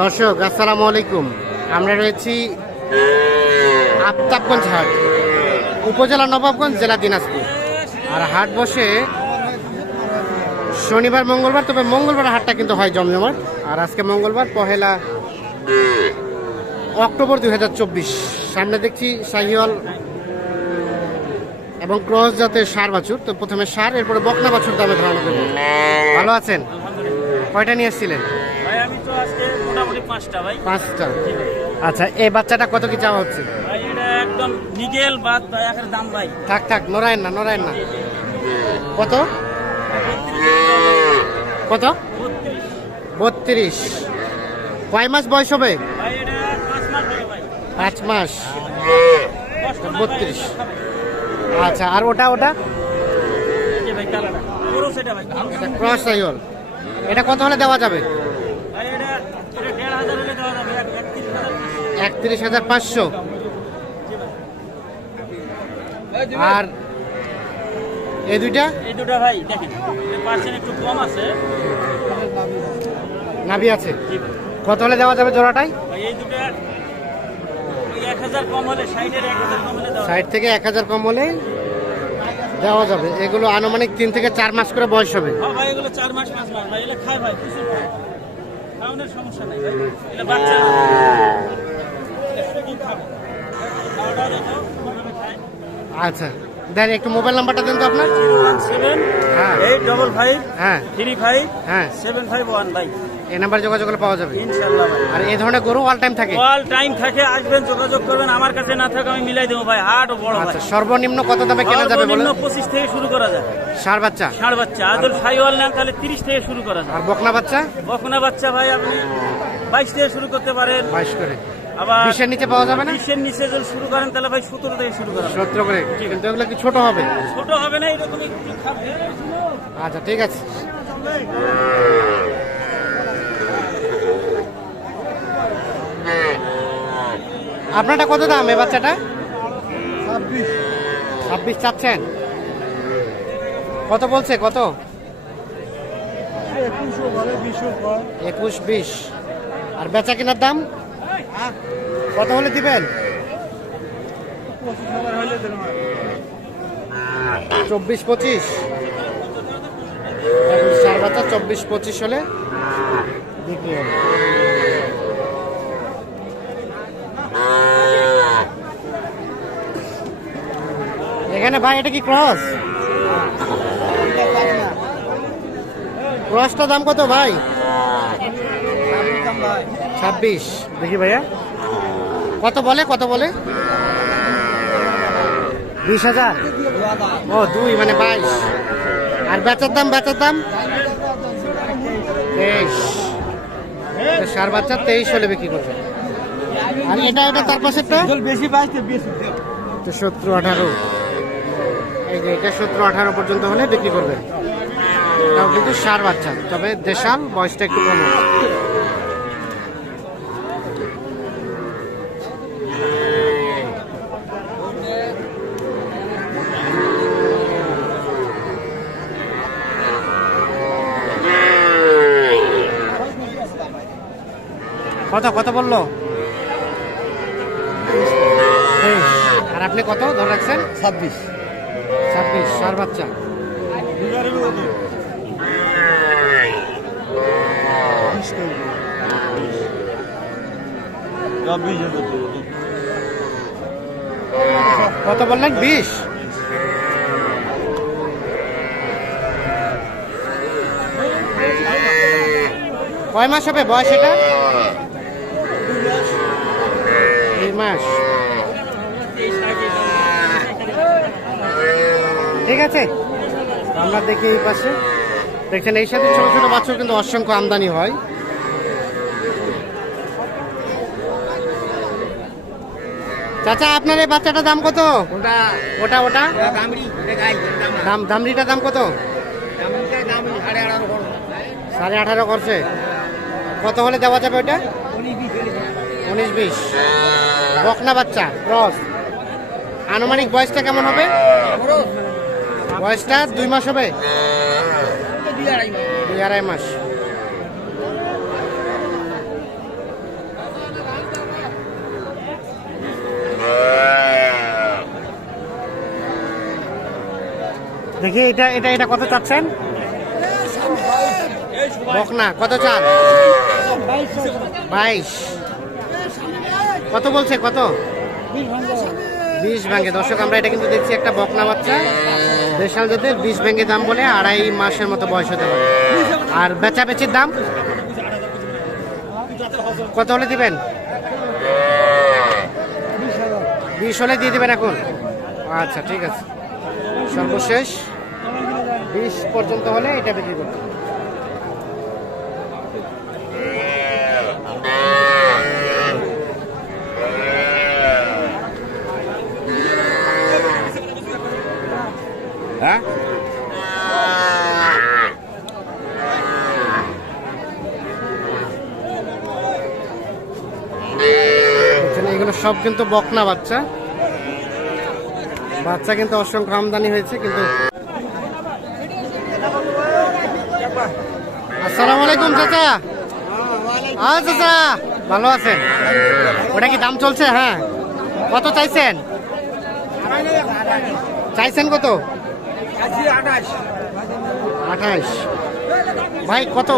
দর্শক, আসসালামু আলাইকুম। আমরা রয়েছি আফতাবগঞ্জ হাট, উপজেলা নবাবগঞ্জ, জেলা দিনাজপুর। আর হাট বসে শনিবার, মঙ্গলবার, তবে মঙ্গলবার হাটটা কিন্তু হয় জমজমাট। আর আজকে মঙ্গলবার, পহেলা অক্টোবর দুই হাজার চব্বিশ। সামনে দেখছি শাহিওয়াল এবং ক্রস জাতের সার বাছুর। তো প্রথমে সার, এরপরে বকনা বাছুর দামে ধারণা করব ভালো আছেন? কয়টা নিয়ে এসেছিলেন? মোটামুটি পাঁচটা ভাই। পাঁচটা। আচ্ছা এই বাচ্চাটা কত কি চাওয়া হচ্ছে? ভাই এটা একদম নিগেল বাদ ভাই একের দাম ভাই। থাক থাক নড়ায়েন না নড়ায়েন না। কত? কত? বত্রিশ। বত্রিশ কয় মাস বয়স হবে? পাঁচ মাস হবে ভাই। পাঁচ মাস। কষ্ট না ভাই, 32 এটা খাবে। আচ্ছা আর ওটা ওটা? এই যে ভাই কালারটা। পুরো সেটা ভাই। এটা ক্রস এটা কত হলে দেওয়া যাবে ভাই এটা এটা দেড় হাজার হলে দেওয়া যাবে এক- একত্রিশ হাজার পাঁচশো। একত্রিশ হাজার পাঁচশো। আর এই দুইটা? এই দুটো ভাই দেখেন পার্সেন্ট একটু কম আছে। নাভি আছে। কত হলে দেওয়া যাবে জোড়াটাই? এই দুটো। ষাট থেকে এক হাজার কম হলে দেওয়া যাবে। এগুলো আনুমানিক তিন থেকে চার মাস করে বয়স হবে। হ্যাঁ ভাই আচ্ছা। দেন একটু মোবাইল নাম্বারটা দেন তো আপনার। হ্যাঁ। এইট ডবল ফাইভ হ্যাঁ। থ্রি ফাইভ হ্যাঁ। সেভেন ফাইভ ওয়ান ভাই। এই নাম্বার যোগাযোগ করলে পাওয়া যাবে। ইনশাল্লাহ ভাই। আর এই ধরনের গরু অল টাইম থাকে? অল টাইম থাকে আসবেন যোগাযোগ করবেন আমার কাছে না থাকে আমি মিলাই দেবো ভাই হাট ও বড় ভাই। আচ্ছা সর্বনিম্ন কত দামে কেনা যাবে বলে সর্বনিম্ন পঁচিশ থেকে শুরু করা যায়। সার বাচ্চা? ষাঁড় বাচ্চা। আদল সাইওয়াল নেন তাহলে তিরিশ থেকে শুরু করা যায়। আর বকনা বাচ্চা? বকনা বাচ্চা ভাই আপনি বাইশ থেকে শুরু করতে পারেন। বাইশ করে। আবার বিশের নিচে পাওয়া যাবে না? বিশের নিচে যদি শুরু করেন তাহলে ভাই সতেরো থেকে শুরু করা যায়। সত্তর করে। কিন্তু এগুলো কি ছোট হবে? ছোট হবে না এরকম আচ্ছা ঠিক আছে। আপনারটা কত দাম এ বাচ্চাটা? ছাব্বিশ। চাচ্ছেন? কত বলছে কত? একুশ বিশ। আর বেচা কেনার দাম? কত হলে দিবেন? চব্বিশ পঁচিশ। চার বাচ্চা চব্বিশ পঁচিশ হলে এখানে ভাই, এটা কি ক্রস? ক্রসটা দাম কত ভাই? ছাব্বিশ। দেখি ভাইয়া। কত বলে কত বলে? বিশ হাজার। ও দুই মানে বাইশ। আর বেচার দাম বেচার দাম? তেইশ। সার বাচ্চা তেইশ হলে বিক্রি করবে। আর এটা এটা তার পাশেরটা বেশি। তো সতেরো আঠারো। এই যে এটা সতেরো আঠারো পর্যন্ত হলে বিক্রি করবে। তাও কিন্তু সার বাচ্চা তবে দেশাল বয়সটা একটু কম। কত কত বলল। আর আপনি কত? ধরে রাখছেন? ছাব্বিশ। ছাব্বিশ সার বাচ্চা। কত বললেন? বিশ। কয় মাস হবে বয়স এটা দুই মাস ঠিক আছে? আমরা দেখি এই পাশে। দেখছেন এই সাথে ছোট ছোট বাচ্চা কিন্তু অসংখ্য আমদানি হয়। চাচা আপনার এই বাচ্চাটার দাম কত? ওটা ওটা দাম দাম কত? সাড়ে আঠারো করছে। কত হলে দেওয়া যাবে ওটা উনিশ বিশ উনিশ বিশ। বকনা বাচ্চা ক্রস আনুমানিক বয়সটা কেমন হবে? বয়সটা দুই মাস হবে? দুই আড়াই মাস। দেখি এটা এটা এটা কত চাচ্ছেন? বকনা, কত চান? বাইশ। কত বলছে, কত? বিশ ভেঙে দর্শক, আমরা এটা কিন্তু দেখছি একটা বকনা বাচ্চা। দেশাল জাতের বিশ ভেঙে দাম বলে আড়াই মাসের মতো বয়স হতে পারে। আর বেচা বেচির দাম? কত হলে দিবেন? বিশ হলে দিয়ে দিবেন এখন? আচ্ছা ঠিক আছে। সর্বশেষ, বিশ পর্যন্ত হলে এটা বিক্রি করতে হ্যাঁ? এগুলো সব কিন্তু বকনা বাচ্চা। বাচ্চা কিন্তু অসংখ্য আমদানি হয়েছে, কিন্তু আসসালামু আলাইকুম, চাচা। হ্যাঁ চাচা, ভালো আছেন? ওটা কি দাম চলছে? হ্যাঁ। কত চাইছেন? চাইছেন কত? আঠাশ। ভাই কত?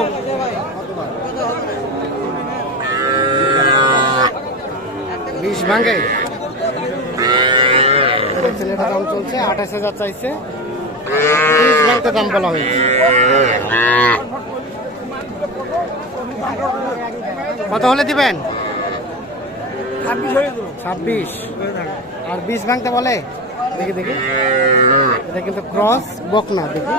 বিশ ভাঙে। ছেলেটা দাম চলছে আঠাশ হাজার চাইছে। বিশ ভাঙতে দাম বলা হয়েছে। কত হলে দিবেন? ছাব্বিশ। আর বিশ ভাঙতে বলে? দেখি দেখি। এটা কিন্তু ক্রস বকনা, দেখি।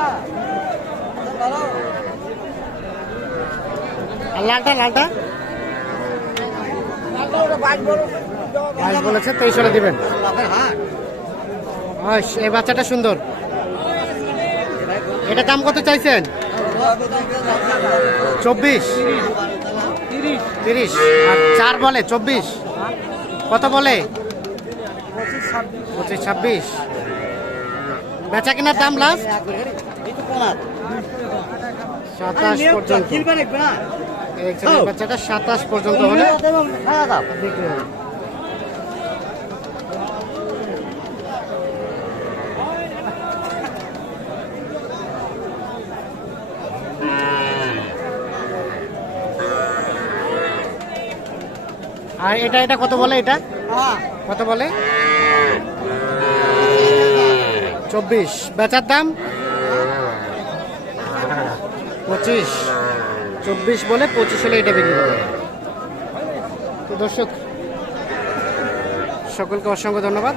লালটা লালটা? বাইশ বলেছে, তেইশ হলে দিবেন। এই বাচ্চাটা সুন্দর। এটা দাম কত চাইছেন? চব্বিশ। তিরিশ। চার বলে, চব্বিশ। কত বলে? পঁচিশ, ছাব্বিশ। বেচা কেনার দাম লাস্ট সাতাশ পর্যন্ত। বাচ্চাটা সাতাশ পর্যন্ত হলে বিক্রি হবে আর এটা এটা কত বলে এটা? কত বলে? চব্বিশ। বেচার দাম? পঁচিশ। চব্বিশ বলে পঁচিশ হলে এটা বিক্রি করবে তো দর্শক, সকলকে অসংখ্য ধন্যবাদ।